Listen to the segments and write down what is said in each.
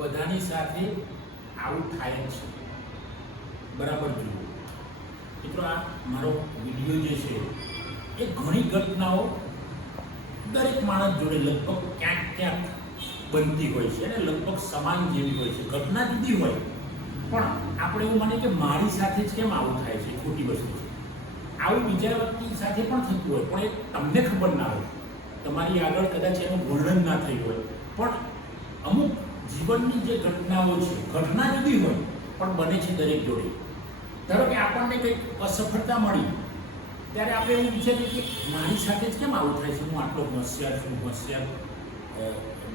બધાની સાથે આવું થાય જ છે. બરાબર જુઓ મિત્રો, આ મારો વિડીયો જે છે એ ઘણી ઘટનાઓ દરેક માણસ જોડે લગભગ ક્યાંક ક્યાંક બનતી હોય છે અને લગભગ સમાન જેવી હોય છે. ઘટના જુદી હોય પણ આપણે એવું માનીએ કે મારી સાથે જ કેમ આવું થાય છે, ખોટી વસ્તુ છે. આવું બીજા વ્યક્તિ સાથે પણ થતું હોય પણ એ તમને ખબર ના હોય, તમારી આગળ કદાચ એનું વર્ણન ના થયું હોય, પણ અમુક જીવનની જે ઘટનાઓ છે, ઘટના જુદી હોય પણ બને છે દરેક જોડે. ધારો કે આપણને કંઈક અસફળતા મળી ત્યારે આપણે એવું વિચારીએ કે મારી સાથે જ કેમ આવું થાય છે, હું આટલો હોશિયાર છું,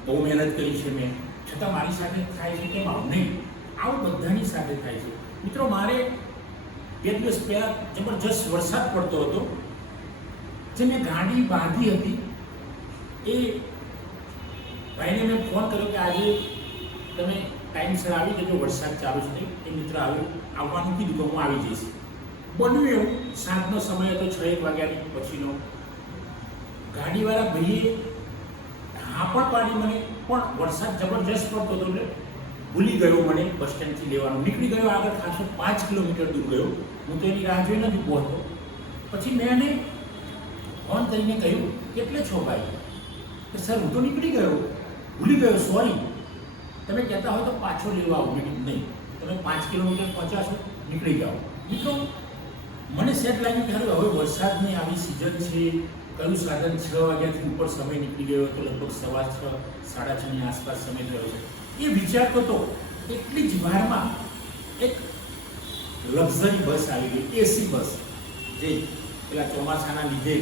બહુ મહેનત કરી છે મેં, છતાં મારી સાથે થાય છે કેમ આવું? નહીં, આવું બધાની સાથે થાય છે. મિત્રો, મારે 2 દિવસ પહેલાં જબરજસ્ત વરસાદ પડતો હતો. જે મેં ગાડી બાંધી હતી એ ભાઈને મેં ફોન કર્યો કે આજે તમે ટાઈમસર આવી જજો, વરસાદ ચાલુ છે. એ મિત્ર આવવાનું કીધું તો હું આવી જઈશ. બન્યું એવું, સાંજનો સમય હતો, 6-1 વાગ્યાની પછીનો. ગાડીવાળા ભાઈએ હા પણ પાડી મને, પણ વરસાદ જબરજસ્ત પડતો હતો એટલે ભૂલી ગયો મને બસ સ્ટેન્ડથી લેવાનું. નીકળી ગયો આગળ, ખાસો 5 કિલોમીટર દૂર ગયો. હું તો એની રાહ જોઈને જ ઊભો હતો. પછી મેં એને ફોન કરીને કહ્યું, કેટલે છો ભાઈ? કે સર હું તો નીકળી ગયો, ભૂલી ગયો, સોરી. તમે કહેતા હોય તો પાછો લેવા આવો. નહીં, તમે 5 કિલોમીટર પહોંચ્યા છો, નીકળી જાઓ. મિત્રો, મને સેટ લાગ્યું કે હવે વરસાદની આવી સિઝન છે, કયું સાધન 6 વાગ્યાથી ઉપર સમય નીકળી ગયો હતો, લગભગ 6:15 6:30ની આસપાસ સમય થયો છે. એ વિચારતો તો એટલી જ વારમાં એક લક્ઝરી બસ આવી ગઈ, એસી બસ, જે પેલા ચોમાસાના લીધે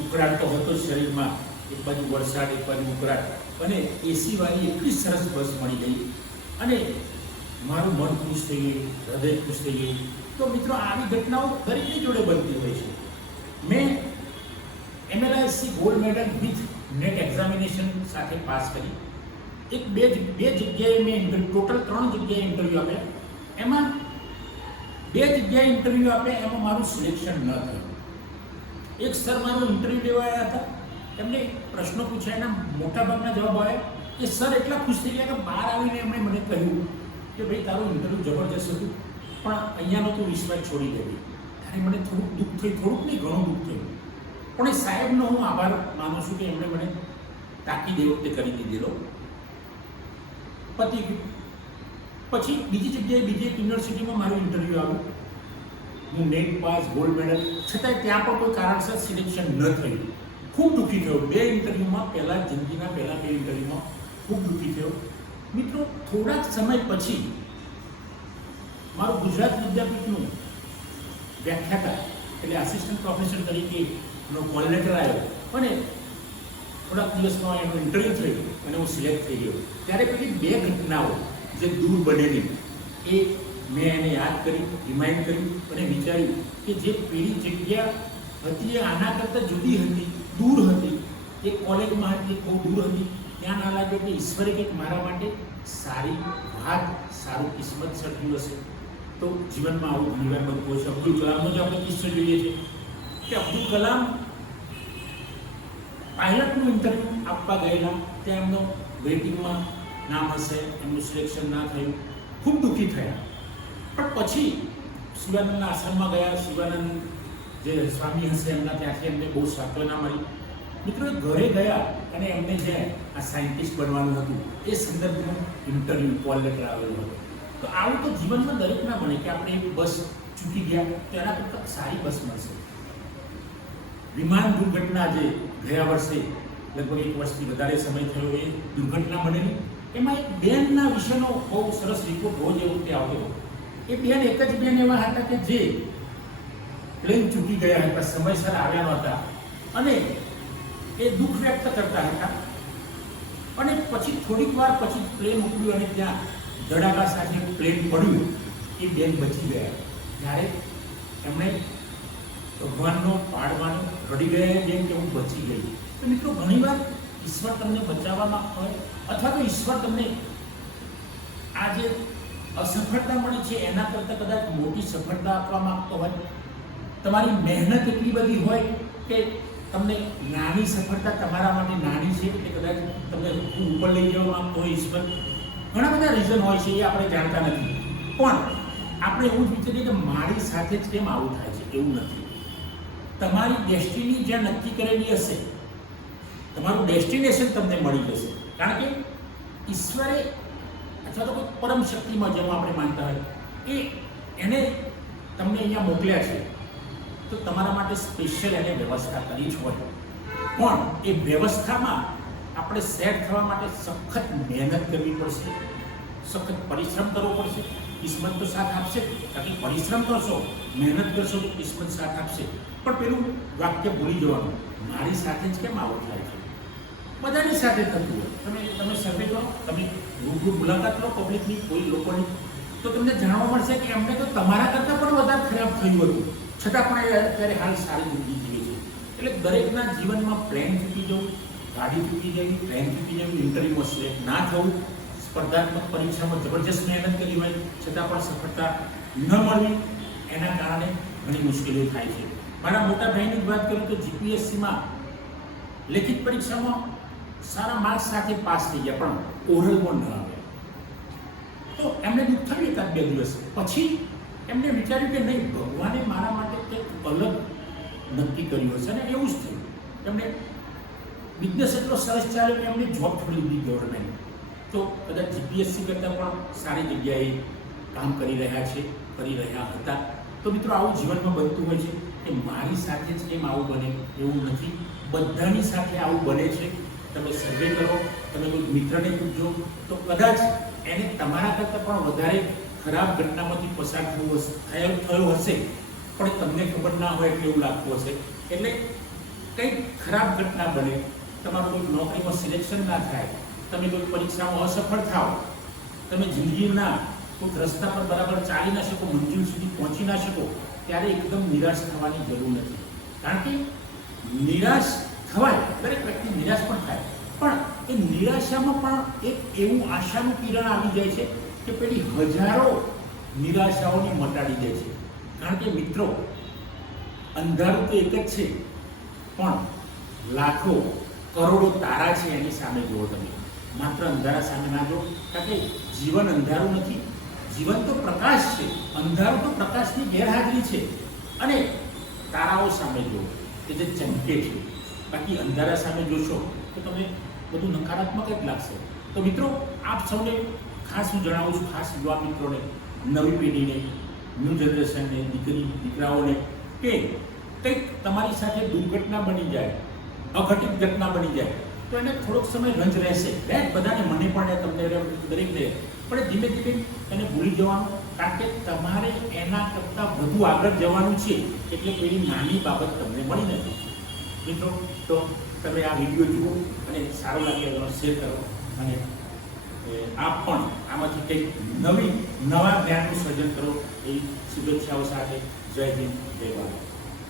ઉકળાટ તો હતો શરીરમાં, એક બાજુ વરસાદ એક બાજુ ઉકળાટ, અને એસી વાળી એટલી સરસ બસ મળી ગઈ અને મારું મન ખુશ થઈ ગયું, હૃદય ખુશ થઈ ગયું. તો મિત્રો, આવી ઘટનાઓ દરેકની જોડે બનતી હોય છે. મેં MLIC gold medal with net examination સાથે પાસ કરી. બે જગ્યાએ મેં ટોટલ 3 જગ્યાએ ઇન્ટરવ્યૂ આપ્યા. એમાં 2 જગ્યાએ ઇન્ટરવ્યૂ આપ્યા, એમાં મારું સિલેક્શન ન થયું. એક સર મારું ઇન્ટરવ્યૂ લેવા આવ્યા હતા, એમને પ્રશ્નો પૂછ્યા, એના મોટાભાગના જવાબ આવ્યા કે સર એટલા ખુશ થઈ ગયા કે બહાર આવીને એમણે મને કહ્યું કે ભાઈ તારું ઇન્ટરવ્યૂ જબરજસ્ત હતું, પણ અહીંયાનો તું વિશ્વાસ છોડી દેવી. ત્યારે મને થોડુંક દુઃખ થયું, થોડુંક નહીં ઘણું દુઃખ થયું. પણ એ સાહેબનો હું આભાર માનું છું કે એમણે મને તાકીદ એ વખતે કરી દીધેલો. પતી ગયું. પછી બીજી જગ્યાએ બીજી એક યુનિવર્સિટીમાં મારું ઇન્ટરવ્યૂ આવ્યું. હું નેટ પાસ, ગોલ્ડ મેડલ, છતાંય ત્યાં પણ કોઈ કારણસર સિલેક્શન ન થયું. ખૂબ દુઃખી થયો. 2 ઇન્ટરવ્યૂમાં, જિંદગીના પહેલા 2 ઇન્ટરવ્યૂમાં ખૂબ દુઃખી થયો. મિત્રો, થોડાક સમય પછી મારું ગુજરાત વિદ્યાપીઠનું વ્યાખ્યાતા એટલે આસિસ્ટન્ટ પ્રોફેસર તરીકેનો કોલ લેટર આવ્યો અને થોડાક દિવસમાં એનું ઇન્ટરવ્યૂ થયું અને હું સિલેક્ટ થઈ ગયો. ત્યારે પેલી 2 ઘટનાઓ જે દૂર બનેલી એ મેં એને યાદ કરી, રિમાઇન્ડ કર્યું અને વિચાર્યું કે જે પેલી જગ્યા હતી એ આના કરતાં જુદી હતી, દૂર હતી. એ કોલેજમાં હતી, બહુ દૂર હતી. ત્યાં ના લાગ્યો કે ઈશ્વરે કંઈક મારા માટે સારી વાત, સારું કિસ્મત સર્જ્યું હશે. તો જીવનમાં આવું ઘણીવાર બનતું હોય છે. અબ્દુલ કલામનો જ આપણે કિસ્સો જોઈએ છીએ કે અબ્દુલ કલામ પાયલટનું ઇન્ટરવ્યૂ આપવા ગયેલા, ત્યાં એમનો વેઇટિંગમાં નામ હશે, એમનું સિલેક્શન ના થયું, ખૂબ દુઃખી થયા. પણ પછી શિવાનંદના આશ્રમમાં ગયા. શિવાનંદ જે સ્વામી હશે એમના ત્યાંથી એમને બહુ સાંત્વના મળી. મિત્રો, ઘરે ગયા અને એમને જે આ સાયન્ટિસ્ટ બનવાનું હતું એ સંદર્ભનું ઇન્ટરવ્યૂ, કોલ લેટર આવેલું હતું. તો આવું તો જીવનમાં દરેક ના બને કે આપણે એક બસ ચૂકી ગયા તો એના કરતાં સારી બસ મળશે. વિમાન દુર્ઘટના જે ગયા વર્ષે લગભગ 1 વર્ષથી વધારે સમય થયો એ દુર્ઘટના બનેલી, એમાં એક બેનના વિશેનો બહુ સરસ રિપોર્ટ રોજ એ વખતે આવતો હતો. એ બેન, એક જ બેન એવા હતા કે જે પ્લેન ચૂકી ગયા હતા, સમયસર આવ્યા નહોતા અને એ દુઃખ વ્યક્ત કરતા હતા. અને પછી થોડીક વાર પછી પ્લેન ઉપડ્યું અને ત્યાં ધડાકા સાથે પ્લેન પડ્યું. એ બેન બચી ગયા. ત્યારે એમણે ભગવાનનો પાડવાનો રડી ગયા જેમ કે હું બચી ગઈ. તો મિત્રો, ઘણીવાર ઈશ્વર તમને બચાવવા માંગતો હોય અથવા તો ઈશ્વર તમને આ જે અસફળતા મળી છે એના કરતાં કદાચ મોટી સફળતા આપવા માંગતો હોય. તમારી મહેનત એટલી બધી હોય કે તમને નાની સફળતા તમારા માટે નાની છે એટલે કદાચ તમને ઉપર લઈ જવા માંગતો હોય ઈશ્વર. ઘણા બધા રીઝન હોય છે, એ આપણે જાણતા નથી. પણ આપણે એવું જ વિચારીએ કે મારી સાથે જ કેમ આવું થાય છે, એવું નથી. તમારી ડેસ્ટિની જ્યાં નક્કી કરેલી હશે, તમારું ડેસ્ટિનેશન તમને મળી જશે. કારણ કે ઈશ્વરે અથવા તો કોઈ પરમ શક્તિમાં જેમ આપણે માનતા હોય એને તમને અહીંયા મોકલ્યા છે, તો તમારા માટે સ્પેશિયલ એને વ્યવસ્થા કરી જ હોય. પણ એ વ્યવસ્થામાં આપણે સેટ થવા માટે સખત મહેનત કરવી પડશે, સખત પરિશ્રમ કરવો પડશે. કિસ્મત તો સાથ આપશે, કારણ કે પરિશ્રમ કરશો, મહેનત કરશો તો કિસ્મત સાથ આપશે. પણ પેલું વાક્ય ભૂલી જવાનું, મારી સાથે જ કેમ આવું થાય છે. બધાની સાથે થતું હોય. તમે સર્વે કરો, તમે રૂબરૂ મુલાકાત લો પબ્લિકની, કોઈ લોકોની, તો તમને જાણવા મળશે કે એમને તો તમારા કરતાં પણ વધારે ખરાબ થયું હતું, છતાં પણ એ અત્યારે હાલ સારી જિંદગી જીવે છે. એટલે દરેકના જીવનમાં પ્લેન ચૂકી જવું, ગાડી ચૂકી જવી, ટ્રેન ચૂકી જવું, ઇન્ટરવ્યુમાં સિલેક્ટ ના થવું, સ્પર્ધાત્મક પરીક્ષામાં જબરજસ્ત મહેનત કરી હોય છતાં પણ સફળતા ન મળવી, એના કારણે ઘણી મુશ્કેલીઓ થાય છે. મારા મોટા ભાઈની જ વાત કરું તો જીપીએસસીમાં લેખિત પરીક્ષામાં સારા માર્ક્સ સાથે પાસ થઈ ગયા, પણ ઓરલમાં ન આવ્યા. તો એમને દુઃખ થયું એકાદ બે દિવસ પછી. એમને વિચાર્યું કે નહીં, ભગવાને મારા માટે કંઈક અલગ નક્કી કર્યું હશે, અને એવું જ થયું. એમને બિઝનેસ એટલો સરસ ચાલ્યો કે એમને જોબ છોડી દીધી ગવર્મેન્ટ. તો કદાચ જીપીએસસી કરતાં પણ સારી જગ્યાએ કામ કરી રહ્યા છે, કરી રહ્યા હતા. તો મિત્રો, આવું જીવનમાં બનતું હોય છે કે મારી સાથે જ કેમ આવું બને, એવું નથી. બધાની સાથે આવું બને છે. તમે સર્વે કરો, તમે કોઈ મિત્રને પૂછજો, તો કદાચ એને તમારા કરતાં પણ વધારે ખરાબ ઘટનામાંથી પસાર થયો હશે, પણ તમને ખબર ના હોય એટલે એવું લાગતું હશે. એટલે કંઈક ખરાબ ઘટના બને, તમારું કોઈ નોકરીમાં સિલેક્શન ના થાય, તમે કોઈ પરીક્ષામાં અસફળ થાઓ, તમે જિંદગીના કોઈ રસ્તા પર બરાબર ચાલી ના શકો, મંજિલ સુધી પહોંચી ના શકો, ત્યારે એકદમ નિરાશ થવાની જરૂર નથી. કારણ કે નિરાશ થવાય, દરેક વ્યક્તિ નિરાશ પણ થાય, પણ એ નિરાશામાં પણ એક એવું આશાનું કિરણ આવી જાય છે કે પેલી હજારો નિરાશાઓને મટાડી દે છે. કારણ કે મિત્રો, અંધારું તો એક જ છે, પણ લાખો કરોડો તારા છે એની સામે જુઓ તમે. માત્ર અંધારા સામે ના જુઓ, કારણ કે જીવન અંધારું નથી, જીવન તો પ્રકાશ છે. અંધારું તો પ્રકાશની ગેરહાજરી છે. અને તારાઓ સામે જુઓ કે જે ચમકે છે. બાકી અંધારા સામે જોશો તો તમે બધું નકારાત્મક જ લાગશે. તો મિત્રો, આપ સૌને ખાસ હું જણાવું છું, ખાસ યુવા મિત્રોને, નવી પેઢીને, ન્યૂ જનરેશનને, દીકરાઓને, કે કંઈક તમારી સાથે દુર્ઘટના બની જાય, અઘટિત ઘટના બની જાય, તો એને થોડોક સમય રંજ રહેશે. બધાને, મને પણ, તમને દરેકને, પણ ધીમે ધીમે એને ભૂલી જવાનું. કારણ કે તમારે એના કરતાં વધુ આગળ જવાનું છે. એટલે પેલી નાની બાબત તમને મળી નથી. મિત્રો, તો તમે આ વિડીયો જુઓ અને સારો લાગે તો શેર કરો, અને આપ પણ આમાંથી કંઈક નવા જ્ઞાનનું સર્જન કરો, એ શુભેચ્છાઓ સાથે. જય હિન્દ, જય ભારત.